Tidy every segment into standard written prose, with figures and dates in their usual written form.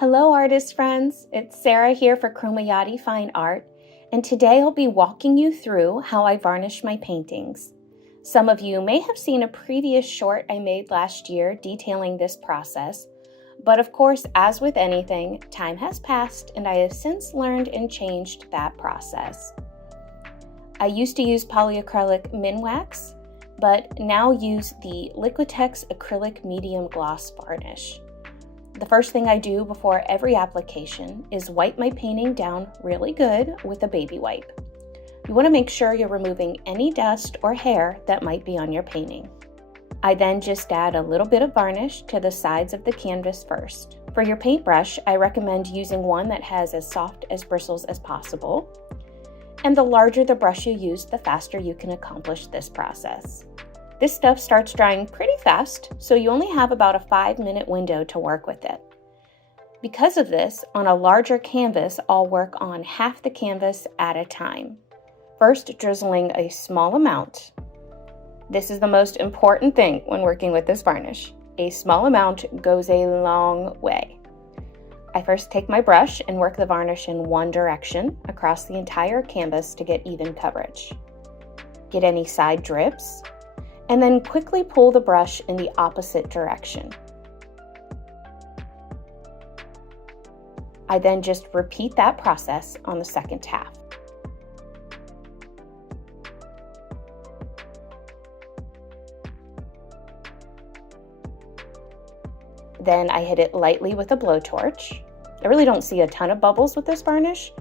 Hello artist friends, it's Sarah here for Chromayati Fine Art, and today I'll be walking you through how I varnish my paintings. Some of you may have seen a previous short I made last year detailing this process, but of course, as with anything, time has passed and I have since learned and changed that process. I used to use polyacrylic Minwax, but now use the Liquitex acrylic medium gloss varnish. The first thing I do before every application is wipe my painting down really good with a baby wipe. You want to make sure you're removing any dust or hair that might be on your painting. I then just add a little bit of varnish to the sides of the canvas first. For your paintbrush, I recommend using one that has as soft as bristles as possible. And the larger the brush you use, the faster you can accomplish this process. This stuff starts drying pretty fast, so you only have about a 5-minute window to work with it. Because of this, on a larger canvas, I'll work on half the canvas at a time. First, drizzling a small amount. This is the most important thing when working with this varnish. A small amount goes a long way. I first take my brush and work the varnish in one direction across the entire canvas to get even coverage. Get any side drips, and then quickly pull the brush in the opposite direction. I then just repeat that process on the second half. Then I hit it lightly with a blowtorch. I really don't see a ton of bubbles with this varnish,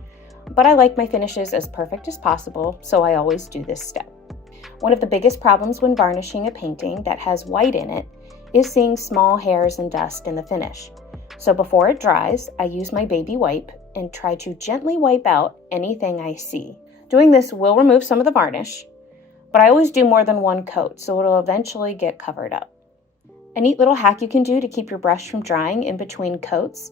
but I like my finishes as perfect as possible, so I always do this step. One of the biggest problems when varnishing a painting that has white in it is seeing small hairs and dust in the finish. So before it dries, I use my baby wipe and try to gently wipe out anything I see. Doing this will remove some of the varnish, but I always do more than one coat, so it'll eventually get covered up. A neat little hack you can do to keep your brush from drying in between coats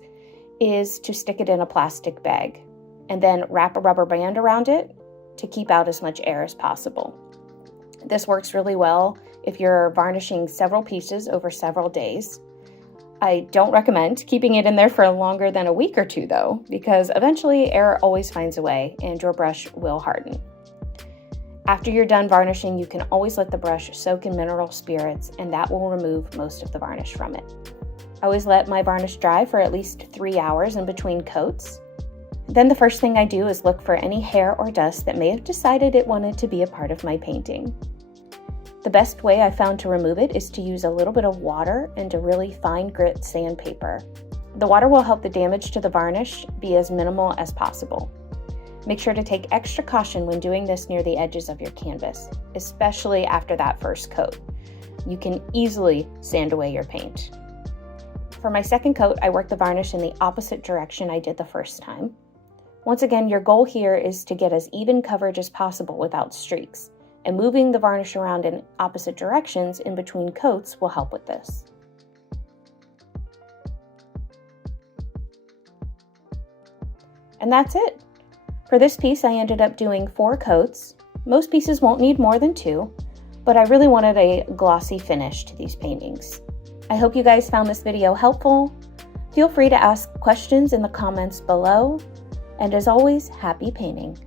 is to stick it in a plastic bag and then wrap a rubber band around it to keep out as much air as possible. This works really well if you're varnishing several pieces over several days. I don't recommend keeping it in there for longer than a week or two though, because eventually air always finds a way and your brush will harden. After you're done varnishing, you can always let the brush soak in mineral spirits and that will remove most of the varnish from it. I always let my varnish dry for at least 3 hours in between coats. Then the first thing I do is look for any hair or dust that may have decided it wanted to be a part of my painting. The best way I found to remove it is to use a little bit of water and a really fine grit sandpaper. The water will help the damage to the varnish be as minimal as possible. Make sure to take extra caution when doing this near the edges of your canvas, especially after that first coat. You can easily sand away your paint. For my second coat, I work the varnish in the opposite direction I did the first time. Once again, your goal here is to get as even coverage as possible without streaks, and moving the varnish around in opposite directions in between coats will help with this. And that's it. For this piece, I ended up doing 4 coats. Most pieces won't need more than 2, but I really wanted a glossy finish to these paintings. I hope you guys found this video helpful. Feel free to ask questions in the comments below, and as always, happy painting.